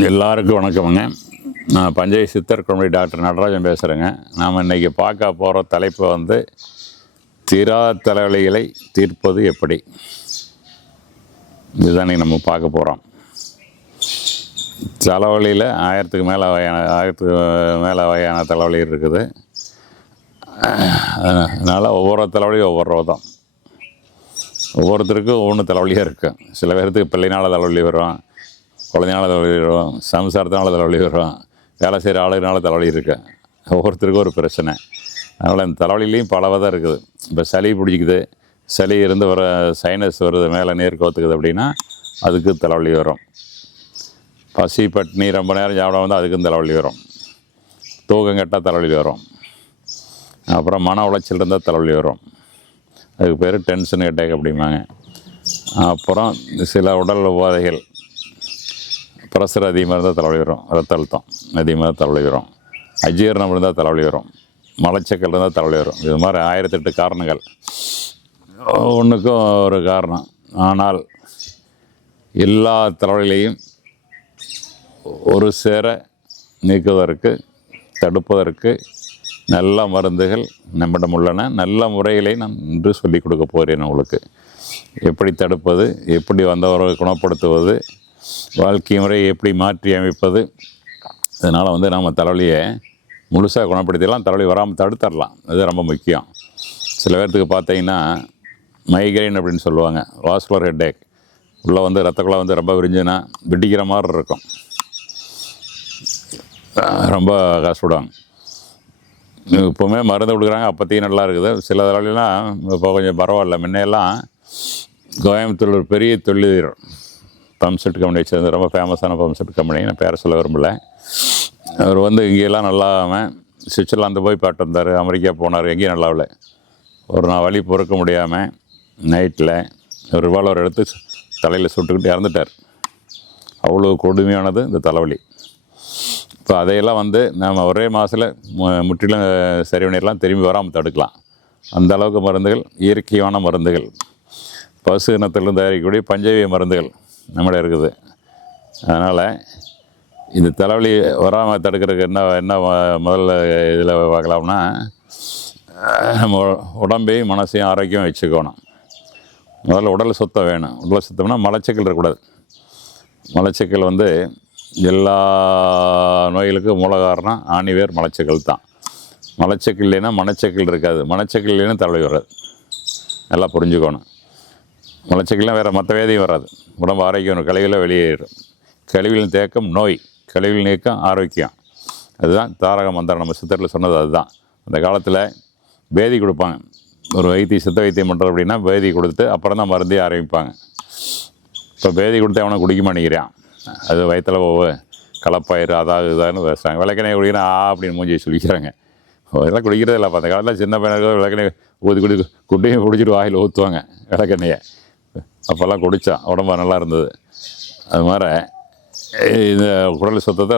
எல்லாருக்கும் வணக்கமுங்க. நான் பஞ்சை சித்தர் குழந்தை டாக்டர் நடராஜன் பேசுகிறேங்க. நாம் இன்றைக்கி பார்க்க போகிற தலைப்பு வந்து தீராத தலைவலிகளை தீர்ப்பது எப்படி. இதுதான் நம்ம பார்க்க போகிறோம். தலைவலியில் ஆயிரத்துக்கு மேலே வகையான தலைவலி இருக்குது. அதனால் ஒவ்வொரு தலைவலியும் ஒவ்வொரு ரோதம். ஒவ்வொருத்தருக்கும் ஒவ்வொன்று தலைவலியாக இருக்குது. சில பேர்த்துக்கு பிள்ளைனால தலைவலி வரும், குழந்தைனால தலைவலி வரும், சம்சாரத்தினால தலைவலி வரும், வேலை செய்கிற ஆளுனால தலைவலி இருக்குது. ஒவ்வொருத்தருக்கும் ஒரு பிரச்சனை. அதனால் இந்த தலைவலிலையும் பல வகை இருக்குது. இப்போ சளி பிடிச்சிக்குது, சளி இருந்து வர சைனஸ் வருது, மேலே நீர் கோத்துக்குது அப்படின்னா அதுக்கு தலைவலி வரும். பசி பட்டினி ரொம்ப நேரம் சாப்பிட வந்து அதுக்கும் தலைவலி வரும். தூக்கம் கெட்டால் தலைவலி வரும். அப்புறம் மன உளைச்சல் இருந்தால் தலைவலி வரும். அதுக்கு பேர் டென்ஷன் ஹெட்டேக் அப்படிம்பாங்க. அப்புறம் சில உடல் உபாதைகள், ப்ரெஷர் அதிகமாக இருந்தால் தலைவலி வரும், ரத்த அழுத்தம் அதிகமாக தலைவலி வரும், அஜீரணம் இருந்தால் தலைவலி வரும், மலச்சிக்கல் இருந்தால் தலைவலி வரும். இது மாதிரி 1008 காரணங்கள், ஒன்றுக்கும் ஒரு காரணம். ஆனால் எல்லா தலைவலிகளையும் ஒரு சேர நீக்குவதற்கு, தடுப்பதற்கு நல்ல மருந்துகள் நம்மிடம் உள்ளன. நல்ல முறைகளை நான் இன்று சொல்லிக் கொடுக்க போகிறேன் உங்களுக்கு. எப்படி தடுப்பது, எப்படி வந்தவர்களை குணப்படுத்துவது, வாழ்க்கை முறையை எப்படி மாற்றி அமைப்பது. இதனால் வந்து நம்ம தலைவலியை முழுசாக குணப்படுத்திடலாம், தலைவலி வராமல் தடுத்துடலாம். அது ரொம்ப முக்கியம். சில பேர்த்துக்கு பார்த்தீங்கன்னா மைக்ரைன் அப்படின்னு சொல்லுவாங்க, வாஸ்குலர் ஹெட்டேக். உள்ளே வந்து ரத்தக்குள்ளே வந்து ரொம்ப விரிஞ்சுன்னா வெடிக்கிற மாதிரி இருக்கும், ரொம்ப கஷ்டப்படுவாங்க. இப்போவுமே மருந்து கொடுக்குறாங்க, அப்போத்தையும் நல்லா இருக்குது. சில தலைவலிலாம் இப்போ கொஞ்சம் பரவாயில்ல. முன்னையெல்லாம் கோயம்புத்தூர் ஒரு பெரிய தொழில் பம்ப் செட் கம்பெனி வச்சிருந்து, ரொம்ப ஃபேமஸான பம்ப் செட் கம்பெனி, நான் பேரை சொல்ல விரும்பல. அவர் வந்து இங்கேயெல்லாம் நல்லாமல் சுவிட்சர்லாந்து போய் பாட்டு வந்தார், அமெரிக்கா போனார், எங்கேயும் நல்லாவில். ஒரு நாள் வலி பொறுக்க முடியாமல் நைட்டில் ஒரு ரிவால்வர் எடுத்து தலையில் சுட்டுக்கிட்டு இறந்துட்டார். அவ்வளோ கொடுமையானது இந்த தலைவலி. இப்போ அதையெல்லாம் வந்து நம்ம ஒரே மாதத்தில் முற்றிலும் சரி பண்ணிடலாம், திரும்பி வராமல் தடுக்கலாம். அந்த அளவுக்கு மருந்துகள், இயற்கையான மருந்துகள், பசு இனத்திலிருந்து தயாரிக்கக்கூடிய பஞ்சவீய மருந்துகள் நம்மள இருக்குது. அதனால் இந்த தலைவலி வராமல் தடுக்கிறதுக்கு என்ன முதல்ல இதில் பார்க்கலாம்னா, நம்ம உடம்பையும் மனசையும் ஆரோக்கியம் வச்சுக்கணும். முதல்ல உடல் சுத்தம் வேணும். உடல் சுத்தம்னா மலச்சிக்கல் இருக்கக்கூடாது. மலச்சிக்கல் வந்து எல்லா நோய்களுக்கும் மூல காரணம் ஆணிவேர் மலச்சிக்கல் தான். மலச்சிக்கல் இல்லைன்னா மனச்சிக்கல் இருக்காது, மனச்சிக்கல் இல்லைன்னா தலைவலி வராது. நல்லா புரிஞ்சுக்கணும். மலச்சிக்கல்லாம் வேறு மற்ற வேதியும் வராது. உடம்பு ஆரோக்கியம், கழிவுல வெளியேறும். கழிவில் தேக்கம் நோய், கழிவில் நீக்கம் ஆரோக்கியம். அதுதான் தாரக மந்திரம். நம்ம சித்தரில் சொன்னது அதுதான். அந்த காலத்தில் பேதி கொடுப்பாங்க. ஒரு சித்த வைத்தியம் பண்ணுறது அப்படின்னா பேதி கொடுத்து அப்புறம் தான் மருந்தே ஆரம்பிப்பாங்க. இப்போ பேதி கொடுத்து அவனை குடிக்க மாட்டேங்கிறான். அது வயிற்றில் கலப்பாயிரு, அதாவது இதான்னு பேசுகிறாங்க. விளக்கெண்ணெய் குடிக்கிறேன் அப்படின்னு மூஞ்சி சொல்லிக்கிறாங்க. இதெல்லாம் குடிக்கிறதே இல்லை. அப்போ அந்த காலத்தில் சின்ன பையனுக்கு விளக்கெண்ணெய் குட்டையும் குடிச்சிட்டு வாயில் ஊற்றுவாங்க விளக்கெண்ணெயை. அப்போல்லாம் குடித்தான், உடம்பு நல்லா இருந்தது. அது மாதிரி இந்த குடல் சுத்தத்தை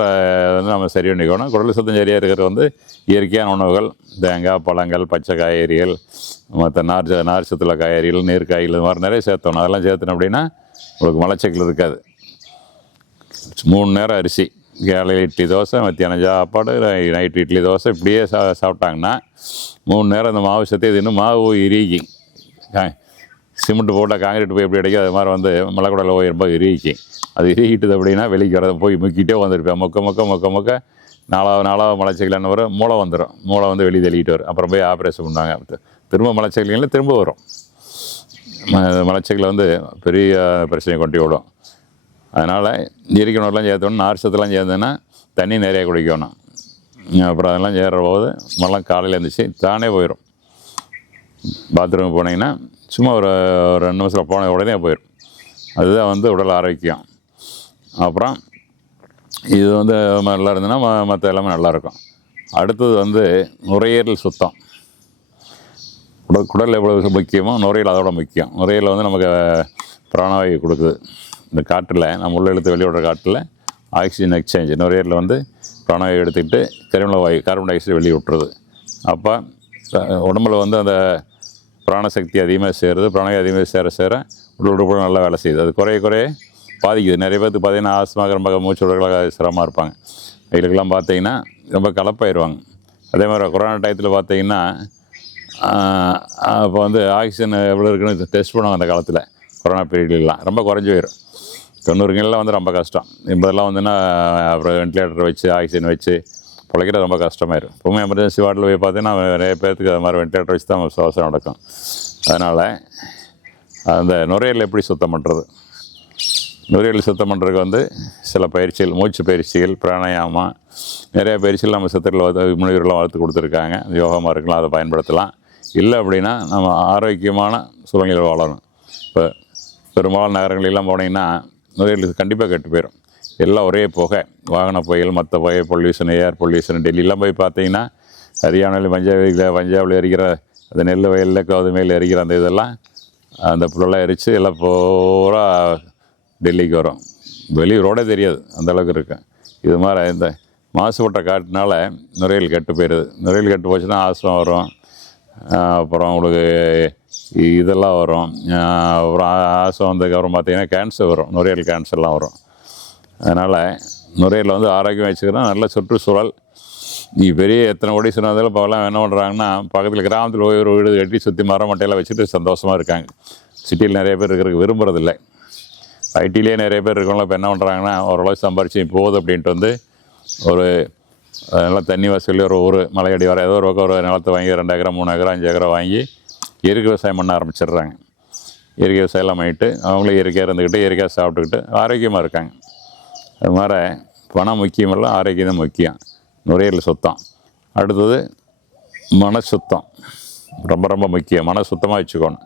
வந்து நம்ம சரி பண்ணிக்கணும். குடல் சுத்தம் சரியாக இருக்கிறது வந்து இயற்கையான உணவுகள், தேங்காய், பழங்கள், பச்சை காய்கறிகள், மற்ற நார் சத்துள்ள காய்கறிகள், நீர்க்காய்கள், இது மாதிரி நிறைய சேர்த்தணும். அதெல்லாம் சேர்த்தணும் அப்படின்னா உங்களுக்கு மலச்சிக்கல் இருக்காது. 3 நேரம் அரிசி, காலையில் இட்லி தோசை, மத்தியானம் சாப்பாடு, நைட்டு இட்லி தோசை, இப்படியே சாப்பிட்டாங்கன்னா 3 நேரம் இந்த மாவு சேர்த்து. இது இன்னும் மாவு இறுகி சிமெண்ட்டு போட்டால் காங்கிரீட் போய் எப்படி கிடைக்கும், அது மாதிரி வந்து மலைக்குடலில் போய் ரொம்ப இறுகி. அது இறுகிட்டுது அப்படின்னா வெளிக்கு வரதை போய் முக்கிட்டே வந்துருப்பேன். மொக்க நாலாவது மலச்சிக்கல் என்ன வரும், மூளை வந்துடும். மூளை வந்து வெளியே தள்ளிக்கிட்டு வரும். அப்புறம் போய் ஆப்ரேஷன் பண்ணுவாங்க. திரும்ப மலச்சிக்கல் திரும்ப வரும். மலச்சிக்கல் வந்து பெரிய பிரச்சனையை கொண்டு விடும். அதனால் இயற்கை உணவுலாம் சேர்த்தோன்னா, நார் சத்துலாம் சேர்ந்தோன்னா தண்ணி நிறையா குடிக்கணும். அப்புறம் அதெல்லாம் சேர்கிற போது மலம் காலையில் எழுந்திரிச்சு தானே போயிடும். பாத்ரூம் போனீங்கன்னா சும்மா ஒரு 2 நிமிஷத்தில் போன உடனே போயிடும். அதுதான் வந்து உடல் ஆரோக்கியம். அப்புறம் இது வந்து நல்லா இருந்ததுன்னா மற்ற எல்லாமே நல்லாயிருக்கும். அடுத்தது வந்து நுரையீரல் சுத்தம். குடல் எவ்வளோ முக்கியமோ நுரையீரல் அதோட முக்கியம். நுரையீரல் வந்து நமக்கு பிராணவாயு கொடுக்குது. இந்த காற்றில் நம்ம உள்ள இழுத்து வெளியோடுற காற்றில் ஆக்சிஜன் எக்ஸ்சேஞ்ச். நுரையீரலில் வந்து பிராணவாயு எடுத்துக்கிட்டு கரிமல வாயு, கார்பன் டை ஆக்சைடு வெளியே விட்டுறது. அப்போ உடம்புல வந்து அந்த பிராணசக்தி அதிகமாக சேருது. பிராணவாயு அதிகமாக சேர உடல் உறுப்புகள் நல்லா வேலை செய்யுது. அது குறைய பாதிக்குது. நிறைய பேருக்கு பார்த்தீங்கன்னா ஆஸ்மா ரொம்ப மூச்சு விடுறதுல சிரமமாக இருப்பாங்க. அவங்களுக்கெல்லாம் பார்த்தீங்கன்னா ரொம்ப கலப்பாயிருவாங்க. அதே மாதிரி கொரோனா டயத்தில் பார்த்தீங்கன்னா அப்போ வந்து ஆக்சிஜன் எவ்வளோ இருக்குன்னு டெஸ்ட் பண்ணுவாங்க. அந்த காலத்தில் கொரோனா பீரியட்லாம் ரொம்ப குறைஞ்சி போயிடும். 90களில் வந்து ரொம்ப கஷ்டம். இப்போதெல்லாம் வந்துன்னா அப்புறம் வென்டிலேட்டர் வச்சு ஆக்சிஜன் வச்சு பிழைக்கிறது ரொம்ப கஷ்டமாயிடும். இப்போவுமே எமர்ஜென்சி வார்டில் போய் பார்த்தீங்கன்னா நிறைய பேருக்கு அது மாதிரி வென்டிலேட்டர் வச்சு தான் சுவாசம் நடக்கும். அதனால் அந்த நுரையீரல் எப்படி சுத்தம் பண்ணுறது? நுரையீரல் சுத்தம் பண்ணுறதுக்கு வந்து சில பயிற்சிகள், மூச்சு பயிற்சிகள், பிராணாயாமா, நிறைய பயிற்சிகள் நம்ம சித்தர்கள் முனிவர்கள்லாம் வளர்த்து கொடுத்துருக்காங்க. யோகமாக இருக்கலாம், அதை பயன்படுத்தலாம். இல்லை அப்படின்னா நம்ம ஆரோக்கியமான சூழ்நிலையில் வாழணும். இப்போ பெரும்பாலும் நகரங்களெல்லாம் போனீங்கன்னா நுரையீரல் கண்டிப்பாக கெட்டு போயிடும். எல்லாம் ஒரே புகை, வாகன புகைகள், மற்ற புகை, பொல்யூஷன், ஏர் பொல்யூஷன். டெல்லியெலாம் போய் பார்த்தீங்கன்னா ஹரியானாவில் பஞ்சாபில் எரிக்கிற அந்த நெல் வயலில் கோதுமையில் எரிக்கிற அந்த இதெல்லாம் அந்த புல்லெல்லாம் எரித்து எல்லாம் பூரா டெல்லிக்கு வரும். வெளியே ரோடே தெரியாது, அந்தளவுக்கு இருக்கும். இது மாதிரி இந்த மாசுபட்ட காற்றுனால நுரையீரல் கெட்டு போயிடுது. நுரையீரல் கெட்டு போச்சுன்னா ஆஸ்மா வரும், அப்புறம் உங்களுக்கு இதெல்லாம் வரும். அப்புறம் ஆஸ்மா வந்ததுக்கப்புறம் பார்த்திங்கன்னா கேன்சர் வரும், நுரையீரல் கேன்சர்லாம் வரும். அதனால் நுரையீரல் வந்து ஆரோக்கியம் வச்சுக்கிறோம். நல்ல சுற்றுச்சூழல். நீ பெரிய எத்தனை கோடி சொன்னதில் இப்போலாம் என்ன பண்ணுறாங்கன்னா, பக்கத்தில் கிராமத்தில் போய் ஒரு வீடு கட்டி சுற்றி மரம் மட்டையெல்லாம் வச்சுட்டு சந்தோஷமாக இருக்காங்க. சிட்டியில் நிறைய பேர் இருக்கிறதுக்கு விரும்புறதில்ல. ஐடியிலே நிறைய பேர் இருக்கவங்கள இப்போ என்ன பண்ணுறாங்கன்னா, ஓரளவு சம்பாரிச்சு போகுது அப்படின்ட்டு வந்து ஒரு நல்லா தண்ணி வசதி ஒரு மலையடி வர ஏதோ ஒரு பக்கம் ஒரு நிலத்தை வாங்கி 2 ஏக்கரா 3 ஏக்கரா 5 ஏக்கரா வாங்கி இயற்கை விவசாயம் பண்ண ஆரம்பிச்சிடுறாங்க. இயற்கை விவசாயம்லாம் பண்ணிட்டு அவங்களும் இயற்கையாக இருந்துக்கிட்டு இயற்கையாக சாப்பிட்டுக்கிட்டு ஆரோக்கியமாக இருக்காங்க. அது மாதிரி பணம் முக்கியமில்லை, ஆரோக்கியம் தான் முக்கியம். நுரையீரல் சுத்தம். அடுத்தது மன சுத்தம் ரொம்ப ரொம்ப முக்கியம். மன சுத்தமாக வச்சுக்கணும்.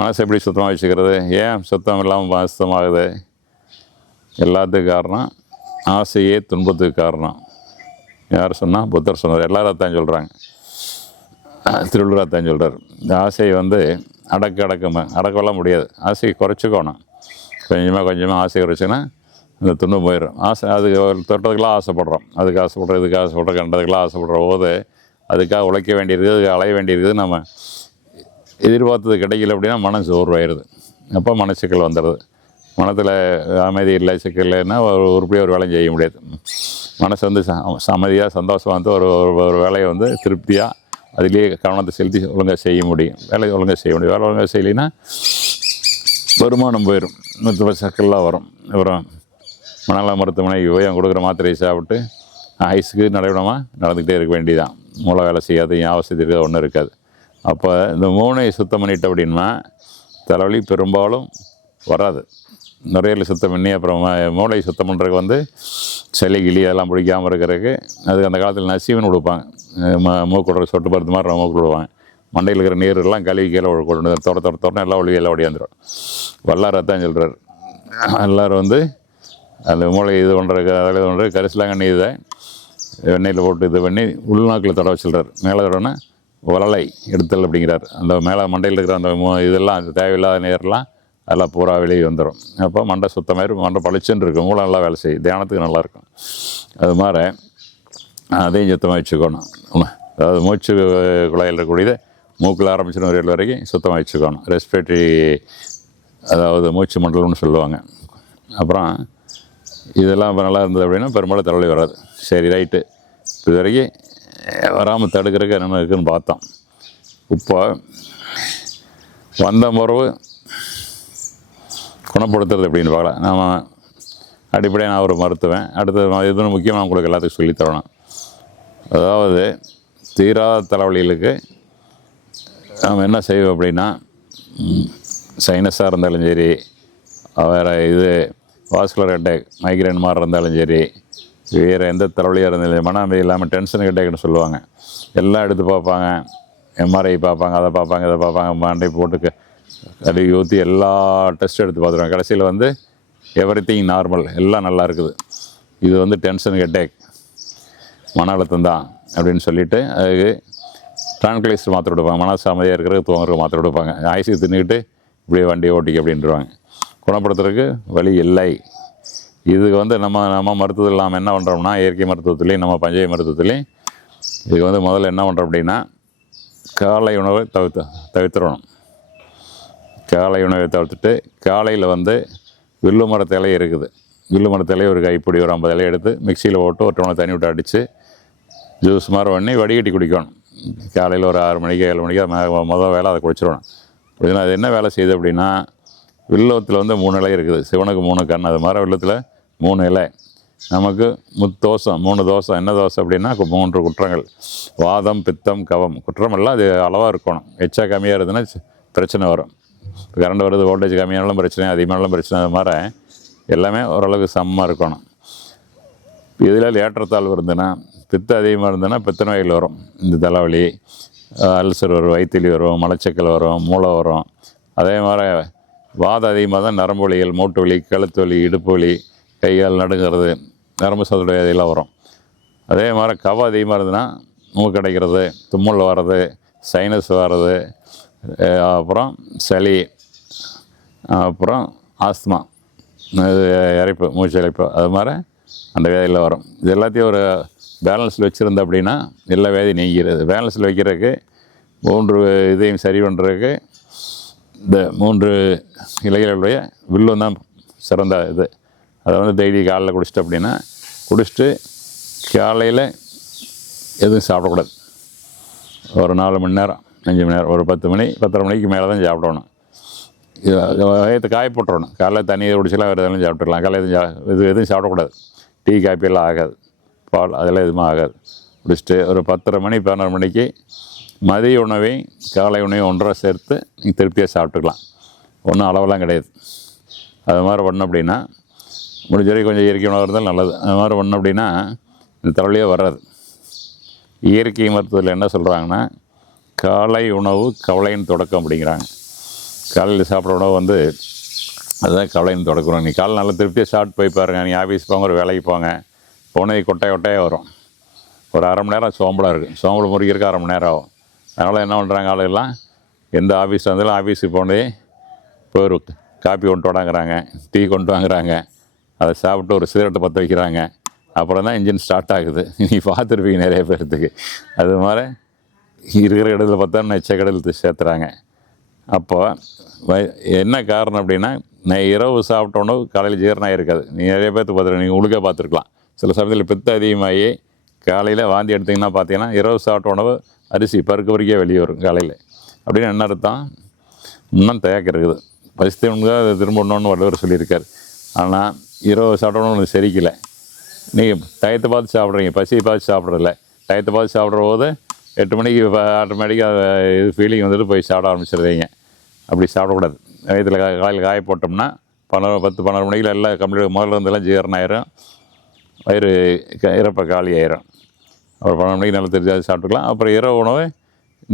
மனசு எப்படி சுத்தமாக வச்சுக்கிறது? ஏன் சுத்தம் இல்லாமல் சுத்தமாகுது? எல்லாத்துக்கும் காரணம் ஆசையே துன்பத்துக்கு காரணம். யார் சொன்னால்? புத்தர் சொன்னார். எல்லாரும் தான் சொல்கிறாங்க, திருவள்ளுவர் தான் சொல்கிறார். இந்த ஆசையை வந்து அடக்கலாம் முடியாது. ஆசையை குறைச்சிக்கணும். கொஞ்சமாக ஆசையை குறைச்சிங்கன்னா அந்த துன்பம் போயிடும். ஆசை அதுக்கு தொட்டதுக்கெல்லாம் ஆசைப்படுறோம், அதுக்கு ஆசைப்படுறோம், இதுக்கு ஆசைப்படுறோம், கண்டதுக்கெல்லாம் ஆசைப்படுற போது அதுக்காக உழைக்க வேண்டியிருக்குது, அதுக்கு அலைய வேண்டியிருக்குது. நம்ம எதிர்பார்த்தது கிடைக்கல அப்படின்னா மனம் சோர்வாயிருது. அப்போ மனச்சிக்கல் வந்துடுது. மனத்தில் அமைதி இல்லை, சிக்கல் இல்லைன்னா உருப்படியாக ஒரு வேலையும் செய்ய முடியாது. மனசு வந்து அமைதியாக சந்தோஷமாக வந்து ஒரு வேலையை வந்து திருப்தியாக அதிலேயே கவனத்தை செலுத்தி ஒழுங்காக செய்ய முடியும். வேலையை ஒழுங்காக செய்ய முடியும். வேலை ஒழுங்காக செய்யலைன்னா வருமானம் போயிடும், மற்ற சிக்கல்லாம் வரும். அப்புறம் மனநல மருத்துவமனைக்கு போய் அவங்க கொடுக்குற மாத்திரையை சாப்பிட்டு ஐஸுக்கு நடைபெறமாக நடந்துக்கிட்டே இருக்க வேண்டியதான். மூளை வேலை செய்யாது, அவசியத்து இருக்கிறது ஒன்றும் இருக்காது. அப்போ இந்த மூளை சுத்தம் பண்ணிட்டு அப்படின்னா தலைவலி பெரும்பாலும் வராது. நுரையீரல் சுத்தம் பண்ணி அப்புறம் மூளை சுத்தம் பண்ணுறதுக்கு வந்து சளி கிளி அதெல்லாம் பிடிக்காமல் இருக்கிறதுக்கு அதுக்கு அந்த காலத்தில் நசீவன் கொடுப்பாங்க. மூக்கு சொட்டு பருத்து மாதிரி மூக்கு விடுவாங்க. மண்டையில் இருக்கிற நீரெல்லாம் கழுவி கீழே கொண்டு தொடர்ந்து எல்லாம் ஒளி எல்லாம் ஓடியாந்துடும். வல்லார் தான் சொல்கிறார். எல்லோரும் வந்து அந்த மூளை இது பண்ணுறதுக்கு அதில் பண்ணுறது கரிசலாங்கண்ணி இதை எண்ணெயில் போட்டு இது பண்ணி உள்நாக்கில் தடவை சொல்கிறார். மேலே தடவைன்னா உலலை எடுத்தல் அப்படிங்கிறார். அந்த மேலே மண்டையில் இருக்கிற அந்த இதெல்லாம் அந்த தேவையில்லாத நேரெலாம் அதெல்லாம் பூரா வெளியே வந்துடும். அப்போ மண்டை சுத்தமாயிரும், மண்டை பளிச்சுன்னு இருக்கும், மூளை நல்லா வேலை செய்யும், தியானத்துக்கு நல்லாயிருக்கும். அது மாதிரி அதையும் சுத்தமாக வச்சுக்கணும். அதாவது மூச்சு குழாயில் இருக்கக்கூடியது மூக்கில் ஆரம்பிச்சு நுரையீரல் வரைக்கும் சுத்தமாக வச்சுக்கணும். ரெஸ்பிரேட்டரி அதாவது மூச்சு மண்டலம்னு சொல்லுவாங்க. அப்புறம் இதெல்லாம் இப்போ நல்லா இருந்தது அப்படின்னா பெரும்பாலும் தலைவலி வராது. சரி, ரைட்டு. இது வரைக்கும் வராமல் தடுக்கிறதுக்கு என்ன இருக்குதுன்னு பார்த்தோம். இப்போ வந்த முறவு குணப்படுத்துறது அப்படின்னு பார்க்கலாம். நம்ம அடிப்படையாக நான் ஒரு மருத்துவன். அடுத்தது இது முக்கியமாக உங்களுக்கு எல்லாத்துக்கும் சொல்லித்தரணும். அதாவது தீராத தலைவலிகளுக்கு நம்ம என்ன செய்வோம் அப்படின்னா, சைனஸாக இருந்தாலும் சரி, வேறு இது வாஸ்குலர் அட்டாக் மைக்ரைன் மாதிரி இருந்தாலும் சரி, வேறு எந்த தலைவலியாக இருந்தாலும் மன அமைதி இல்லாமல் டென்ஷன் அட்டாக்னு சொல்லுவாங்க. எல்லாம் எடுத்து பார்ப்பாங்க, எம்ஆர்ஐ பார்ப்பாங்க, அதை பார்ப்பாங்க, இதை பார்ப்பாங்க, மண்டை போட்டு கழுவி ஊற்றி எல்லா டெஸ்ட்டும் எடுத்து பார்த்துருவாங்க. கடைசியில் வந்து எவ்ரிதிங் நார்மல், எல்லாம் நல்லா இருக்குது, இது வந்து டென்ஷன் அட்டாக், மன அழுத்தம் தான் அப்படின்னு சொல்லிவிட்டு அதுக்கு ட்ரான்குலைசர் மாத்திரை கொடுப்பாங்க. மனசு அமைதியாக இருக்கிறதுக்கு தூங்குறதுக்கு மாத்திரை கொடுப்பாங்க. ஐசி தின்னுக்கிட்டு இப்படியே வண்டியை ஓட்டிக்க அப்படின்ட்டுருவாங்க. குணப்படுத்துறதுக்கு வழி இல்லை. இதுக்கு வந்து நம்ம மருத்துவத்தில் நாம் என்ன பண்ணுறோம்னா, இயற்கை மருத்துவத்துலேயும் நம்ம பஞ்சை மருத்துவத்துலேயும் இதுக்கு வந்து முதல்ல என்ன பண்ணுறோம் அப்படின்னா, காலை உணவை தவிர்த்துடணும். காலை உணவை தவிர்த்துட்டு காலையில் வந்து வில்லு மரத்து இலை இருக்குது. வில்லு மரத்து இலையை ஒரு கைப்பிடி ஒரு 50 இலையை எடுத்து மிக்சியில் போட்டு ஒரு டம்ளர் தண்ணி விட்டு அடித்து ஜூஸ் மாதிரி பண்ணி வடிகட்டி குடிக்கணும். காலையில் ஒரு 6 மணிக்கு 7 மணிக்கு மொதல் வேலை அதை குடிச்சிடணும். குடிச்சோன்னா அது என்ன வேலை செய்யுது அப்படின்னா, வில்லத்தில் வந்து 3 இலை இருக்குது. சிவனுக்கு 3 கண், அது மாதிரி வில்லத்தில் 3 இலை. நமக்கு தோஷம் 3 தோஷம். என்ன தோஷம் அப்படின்னா 3 குற்றங்கள்: வாதம், பித்தம், கவம். குற்றமெல்லாம் அது அளவாக இருக்கணும். எச்சா கம்மியாக இருந்ததுன்னா பிரச்சனை வரும். இப்போ கரண்ட் வருது, வோல்டேஜ் கம்மியானாலும் பிரச்சனை, அதிகமானாலும் பிரச்சனை. அது மாதிரி எல்லாமே ஓரளவுக்கு சமமாக இருக்கணும். இதில் ஏற்றத்தாழ்வு இருந்ததுன்னா, பித்தம் அதிகமாக இருந்ததுன்னா பித்த நோய்கள் வரும். இந்த தலைவலி, அல்சர் வரும், வயிற்றுலி வரும், மலச்சிக்கல் வரும், மூளை வரும். அதே மாதிரி வாதம் அதிகமாக தான் நரம்பு வலிகள், மூட்டு வலி, கழுத்து வலி, இடுப்பு வலி, கைகால் நடுங்கிறது, நரம்பு சதுர இதெல்லாம் வரும். அதே மாதிரி கவம் அதிகமாக இருந்ததுன்னா மூக்கு அடைக்கிறது, தும்மல் வர்றது, சைனஸ் வர்றது, அப்புறம் சளி, அப்புறம் ஆஸ்துமா, இறைப்பு, மூச்சு இறைப்பு, அது மாதிரி அந்த வேதியில் வரும். இது எல்லாத்தையும் ஒரு பேலன்ஸில் வச்சுருந்தோம் அப்படின்னா எல்லா வேதி நீங்கிறது. பேலன்ஸில் வைக்கிறதுக்கு 3 இதையும் சரி பண்ணுறதுக்கு இந்த 3 இலைகளுடைய வில்லும் தான் சிறந்த இது. அதை வந்து டெய்லி காலையில் குடிச்சிட்டு அப்படின்னா, குடிச்சிட்டு காலையில் எதுவும் சாப்பிடக்கூடாது. ஒரு 4 மணி நேரம் 5 மணி நேரம், ஒரு 10 மணி 10:30 மணிக்கு மேலே தான் சாப்பிடணும். வயத்தை காய போட்டுறணும். காலையில் தண்ணியை குடிச்சலாம், வேறு எதுவும் சாப்பிட்டுக்கலாம். காலையில் எதுவும் சாப்பிடக்கூடாது. டீ காப்பியெல்லாம் ஆகாது, பால் அதெல்லாம் எதுவுமே ஆகாது. குடிச்சிட்டு ஒரு 10:30 மணி 11 மணிக்கு மதிய உணவையும் காலை உணவையும் ஒன்றரை சேர்த்து நீங்கள் திருப்தியாக சாப்பிட்டுக்கலாம். ஒன்றும் அளவெல்லாம் கிடையாது. அது மாதிரி பண்ணோம் அப்படின்னா, முடிஞ்ச வரைக்கும் கொஞ்சம் இயற்கை உணவு இருந்தால் நல்லது. அது மாதிரி பண்ணோம் அப்படின்னா இந்த தலைவலியே வராது. இயற்கை மருத்துவத்தில் என்ன சொல்கிறாங்கன்னா, காலை உணவு கவலையின் தொடக்கம் அப்படிங்கிறாங்க. காலையில் சாப்பிட்ற உணவு வந்து அதுதான் கவலையின் தொடக்கம். நீ காலை நல்லா திருப்தியாக சாப்பிட்டு போய் பாருங்கள். நீ ஆஃபீஸ் போங்க, ஒரு வேலைக்கு போங்க, போனது கொட்டையாக வரும். ஒரு 1/2 மணி நேரம் சோம்பலாக இருக்குது. சோம்பல் முறிக்கிறதுக்கு 1/2 மணி நேரம் ஆகும். அதனால் என்ன பண்ணுறாங்க, ஆளுகள்லாம் எந்த ஆஃபீஸில் இருந்தாலும் ஆஃபீஸுக்கு போனதே இப்போ ஒரு காப்பி கொண்டு வாங்குறாங்க, டீ கொண்டு வாங்குறாங்க, அதை சாப்பிட்டு ஒரு சிகரெட்டை பற்ற வைக்கிறாங்க. அப்புறம் தான் இன்ஜின் ஸ்டார்ட் ஆகுது. நீ பார்த்துருப்பீங்க நிறைய பேர்த்துக்கு. அது மாதிரி இருக்கிற இடத்துல பார்த்தா நெச்ச கடலுக்கு சேர்த்துறாங்க. அப்போ என்ன காரணம் அப்படின்னா, நான் இரவு சாப்பிட்ட உணவு காலையில் ஜீரணம் இருக்காது. நீ நிறைய பேர்த்து பார்த்துருக்க, நீங்கள் உழுக்க பார்த்துருக்கலாம். சில சமயத்தில் பித்தம் அதிகமாகி காலையில் வாந்தி எடுத்திங்கன்னா பார்த்தீங்கன்னா, இரவு சாப்பிட்ட உணவு அரிசி பருக்க வெளியே வரும் காலையில். அப்படின்னு என்ன அர்த்தம்? இன்னும் தயக்கம் இருக்குது. பசித்து உணவு அதை திரும்ப ஒன்று வள்ளுவர் சொல்லியிருக்கார். ஆனால் இரவு சாப்பிட்ட உணவு செரிக்கலை. நீங்கள் டயத்தை பார்த்து சாப்பிட்றீங்க, பசியை பார்த்து சாப்பிட்றதில்ல. டயத்தை பார்த்து சாப்பிட்ற போது 8 மணிக்கு ஆட்டோமேட்டிக்காக இது ஃபீலிங் வந்துட்டு போய் சாப்பிட ஆரம்பிச்சிடுறீங்க. அப்படி சாப்பிடக்கூடாது. வயிற்றில் காலையில் காய போட்டோம்னா 10-12 மணிக்கு எல்லாம் கம்ப்ளீட் முதல்ல இருந்தெல்லாம் ஜீரணம் ஆயிரும், வயிறு இறப்ப காலி ஆயிரும். அப்புறம் 12 மணிக்கு நல்லா தெரிஞ்சு சாப்பிட்டுக்கலாம். அப்புறம் இரவு உணவு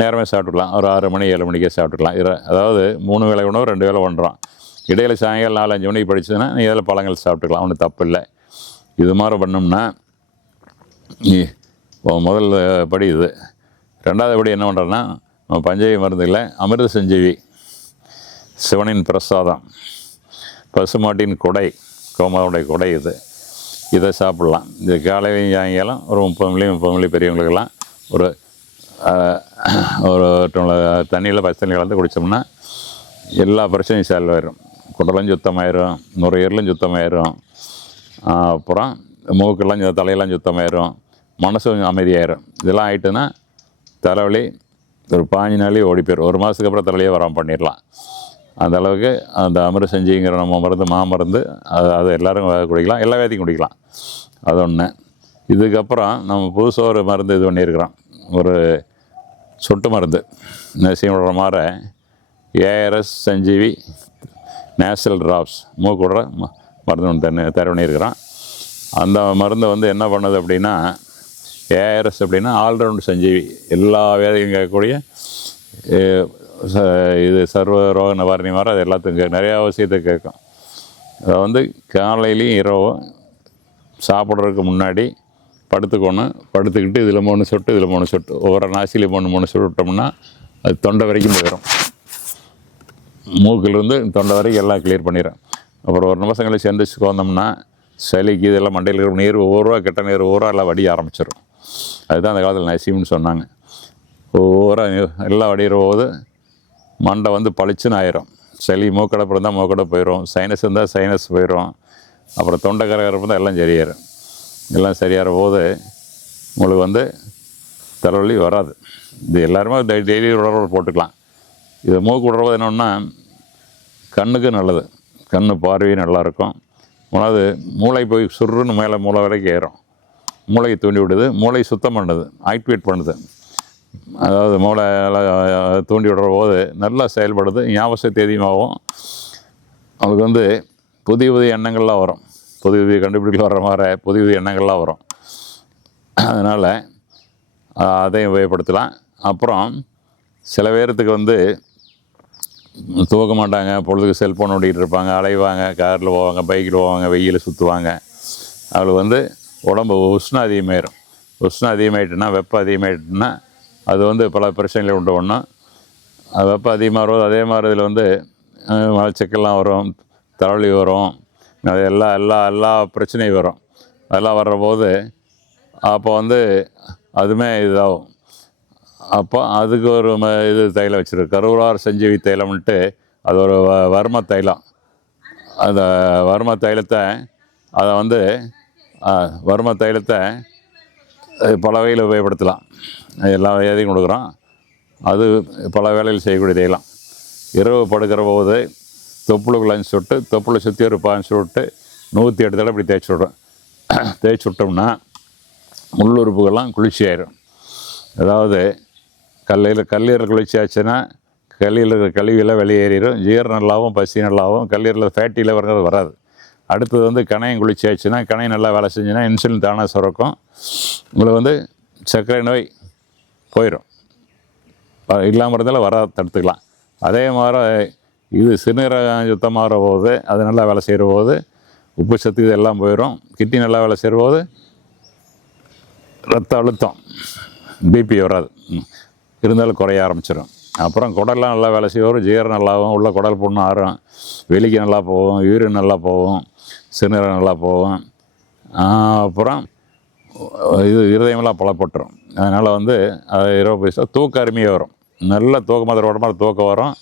நேரமே சாப்பிட்டுக்கலாம். ஒரு 6 மணி 7 மணிக்கே சாப்பிட்டுக்கலாம். அதாவது 3 வேளை உணவு 2 வேளை பண்ணுறோம். இடையில சாயங்காலம் 4-5 மணிக்கு படிச்சதுன்னா நீ இதில் பழங்கள் சாப்பிட்டுக்கலாம், ஒன்றும் தப்பு இல்லை. இது மாதிரி பண்ணோம்னா முதல் படி இது. 2வது படி என்ன பண்ணுறோன்னா, நம்ம பஞ்சை மருந்துகளை அமிர்த சஞ்சீவி, சிவனின் பிரசாதம், பசுமாட்டின் கொடை, கோமாவுடைய கொடை இது. இதை சாப்பிட்லாம். இது காலையிலையும் சாயங்காலம் ஒரு 30 மில்லி பெரியவங்களுக்கெல்லாம் ஒரு தண்ணியில் பச்சை தண்ணி கலந்து குடித்தோம்னா எல்லா பிரச்சனையும் சால்வ் ஆயிரும். குடலும் சுத்தமாயிரும், நுரையீரலும் சுத்தமாயிரும், அப்புறம் மூக்கெல்லாம் தலையெல்லாம் சுத்தமாயிரும், மனசு கொஞ்சம் அமைதியாயிரும். இதெல்லாம் ஆகிட்டுன்னா தலைவலி ஒரு 15 நாளே ஓடி போயிடும். 1 மாதத்துக்கு அப்புறம் தலையே வராமல் பண்ணிடலாம். அந்த அளவுக்கு அந்த அமிர்த சஞ்சீவிங்கிற நம்ம மருந்து, மாமருந்து, அது எல்லோரும் குடிக்கலாம், எல்லா வேதியும் குடிக்கலாம். அது ஒன்று. இதுக்கப்புறம் நம்ம புதுசாக ஒரு மருந்து இது பண்ணியிருக்கிறோம். ஒரு சொட்டு மருந்து நெசியோட மாதிரி ஏஆர்எஸ் சஞ்சீவி நேச்சுரல் ட்ராப்ஸ் மூக்குடுற மருந்து ஒன்று தயார் பண்ணியிருக்கிறோம். அந்த மருந்தை வந்து என்ன பண்ணுது அப்படின்னா, ஏஆர்எஸ் அப்படின்னா ஆல்ரவுண்ட் சஞ்சீவி, எல்லா வேதையும் கேட்கக்கூடிய இது சர்வ ரோக நிவாரணி மாதிரி அது எல்லாத்துக்கும் நிறையா விஷயத்தை கேட்கும். அதை வந்து காலையிலையும் இரவும் சாப்பிட்றதுக்கு முன்னாடி படுத்துக்கணும். படுத்துக்கிட்டு இதில் 3 சொட்டு, இதில் 3 சொட்டு, ஒவ்வொரு நாசிலையும் 3 சொட்டு விட்டோம்னா அது தொண்டை வரைக்கும் போயிடும். மூக்கிலிருந்து தொண்டை வரைக்கும் எல்லாம் கிளியர் பண்ணிடும். அப்புறம் 1 நிமிஷம் கழிச்சு எந்திரிச்சு வந்தோம்னா சளிக்கு இதெல்லாம் மண்டையில் இருக்கிற நீர் ஒவ்வொரு கெட்ட நீர் எல்லாம் வடிய ஆரம்பிச்சிடும். அதுதான் அந்த காலத்தில் நசிம்னு சொன்னாங்க. ஒவ்வொரு எல்லாம் வடிகிற போது மண்டை வந்து பளிச்சுன்னு ஆயிரும். சளி மூக்கடைப்பு இருந்தால் மூக்கடை போயிடும், சைனஸ் இருந்தால் சைனஸ் போயிடும், அப்புறம் தொண்டை கரகரப்பு இருந்தால் எல்லாம் சரியாயிடும். எல்லாம் சரியாகிற போது உங்களுக்கு வந்து தலைவலி வராது. இது எல்லாருமே டெய்லி உடற்பயிற்சி போட்டுக்கலாம். இது மூக்கு விடுறது என்னென்னா கண்ணுக்கு நல்லது, கண் பார்வையும் நல்லாயிருக்கும். மூணாவது மூளை போய் சுருன்னு மேலே மூளை வரைக்கும் ஏறும், மூளையை தூண்டி விடுது, மூளை சுத்தம் பண்ணுது, ஆக்டிவேட் பண்ணுது. அதாவது மூளை தூண்டி விடுற போது நல்லா செயல்படுது, ஞாபகத்தை அதிகமாகும். அவங்களுக்கு வந்து புதிய புதிய எண்ணங்கள்லாம் வரும், புதிய புதிய கண்டுபிடிக்கல் வர்ற மாதிரி புதிய புதிய எண்ணங்கள்லாம் வரும். அதனால் அதையும் உபயோகப்படுத்தலாம். அப்புறம் சில பேர்த்துக்கு வந்து தூக்க மாட்டாங்க, பொழுதுக்கு செல்ஃபோன் ஓடிக்கிட்டு இருப்பாங்க, அலைவாங்க, காரில் போவாங்க, பைக்கில் போவாங்க, வெயில் சுற்றுவாங்க. அவளுக்கு வந்து உடம்பு உஷ்ணம் அதிகமாயிடும். உஷ்ணம் அதிகமாகிட்டுன்னா, வெப்பம் அதிகமாகிட்டுன்னா அது வந்து பல பிரச்சனைகளை உண்டு பண்ணும். அது வெப்பம் அதிகமாக அதே மாதிரி இதில் வந்து மலச்சிக்கல்லாம் வரும், தலைவலி வரும், அது எல்லா பிரச்சனையும் வரும். அதெல்லாம் வர்ற போது அப்போ வந்து அதுவுமே இதாகும். அப்போ அதுக்கு ஒரு இது தைலம் வச்சுருக்கு, கருவூரார் சஞ்சீவி தைலம்ன்ட்டு. அது ஒரு வர்ம தைலம். அந்த வர்ம தைலத்தை அதை வந்து வர்ம தைலத்தை பல வகையில் உபயோகப்படுத்தலாம். எல்லா வியாதியும் கொடுக்குறோம். அது பல வேலையில் செய்யக்கூடிய தைலம். இரவு படுக்கிற போது தொப்புளுக்குள்ள 5 சொட்டு, தொப்புளை சுற்றி ஒரு 15 சொட்டு 108 தடவை இப்படி தேய்ச்சி விட்றோம். தேய்ச்சி விட்டோம்னா உள்ளுறுப்புகள்லாம் குளிர்ச்சி ஆயிடும். அதாவது கல்லீரல் குளிர்ச்சி ஆச்சுன்னா கல்லீரல் இருக்கிற கழிவுகளை வெளியேறிடும், ஜீரணம் நல்லாவும், பசி நல்லாவும், கல்லீரலில் ஃபேட்டி லிவர்ங்கிறது வராது. அடுத்தது வந்து கணையம் குளிர்ச்சி ஆச்சுன்னா, கணையம் நல்லா வேலை செஞ்சுன்னா இன்சுலின் தானாக சுரக்கும். உங்களுக்கு வந்து சர்க்கரை நோய் போயிடும், இல்லாமல் இருந்தாலும் தடுத்துக்கலாம். அதே மாதிரி இது சிறுநீரகம் சுத்தமாகிற போது, அது நல்லா வேலை செய்கிற போது உப்பு சத்து இது எல்லாம் போயிடும். கிட்னி நல்லா வேலை செய்கிற போது ரத்த அழுத்தம், பிபி வராது, இருந்தாலும் குறைய ஆரம்பிச்சிடும். அப்புறம் குடல்லாம் நல்லா வேலை செய்வோம், ஜீரணம் நல்லாவும், உள்ள குடல் புண்ணு ஆறும், வெளிக்கு நல்லா போகும், யூரின் நல்லா போகும், சிறுநீரகம் நல்லா போகும். அப்புறம் இது இருதயமெல்லாம் பலப்பட்டுரும். அதனால் வந்து அது இரவு பைசா தூக்க அருமையாக வரும், நல்ல தூக்கமாக உடம்புல தூக்கம் வரும்.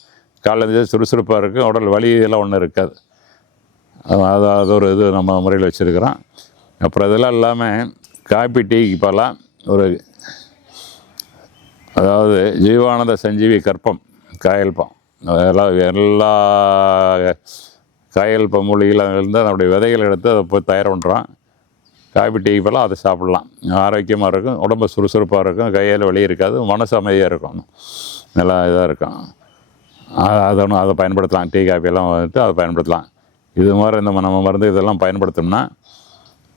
காலையில் சுறுசுறுப்பாக இருக்குது, உடல் வலி இதெல்லாம் ஒன்றும் இருக்காது. அது ஒரு இது நம்ம முறையில் வச்சுருக்கிறோம். அப்புறம் இதெல்லாம் இல்லாமல் காப்பி டீக்கு இப்போல்லாம் ஒரு அதாவது ஜீவானந்த சஞ்சீவி கற்பம் காயல்பம், எல்லா காயல்ப மூலிகையிலேருந்து அதனுடைய விதைகள் எடுத்து அதை போய் தயார் பண்ணுறோம். காப்பி டீ இப்போல்லாம் அதை சாப்பிட்லாம், ஆரோக்கியமாக இருக்கும், உடம்பு சுறுசுறுப்பாக இருக்கும், கையில் வலி இருக்காது, மனசு அமைதியாக இருக்கும், நல்லா இதாக இருக்கும். அதை பயன்படுத்தலாம். டீ காப்பியெல்லாம் வந்துட்டு அதை பயன்படுத்தலாம். இது மாதிரி நம்ம மருந்து இதெல்லாம் பயன்படுத்தோம்னா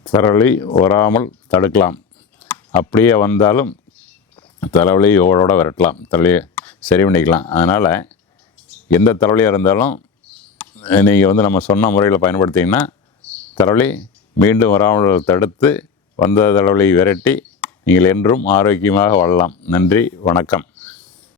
தலைவலி வராமல் தடுக்கலாம். அப்படியே வந்தாலும் தலைவலி ஓடோட விரட்டலாம், தலையை சரி பண்ணிக்கலாம். அதனால் எந்த தலைவலியாக இருந்தாலும் நீங்கள் வந்து நம்ம சொன்ன முறையில் பயன்படுத்திங்கன்னா தலைவலி மீண்டும் வராமல் தடுத்து வந்த தலைவலியை விரட்டி நீங்கள் என்றும் ஆரோக்கியமாக வாழலாம். நன்றி, வணக்கம்.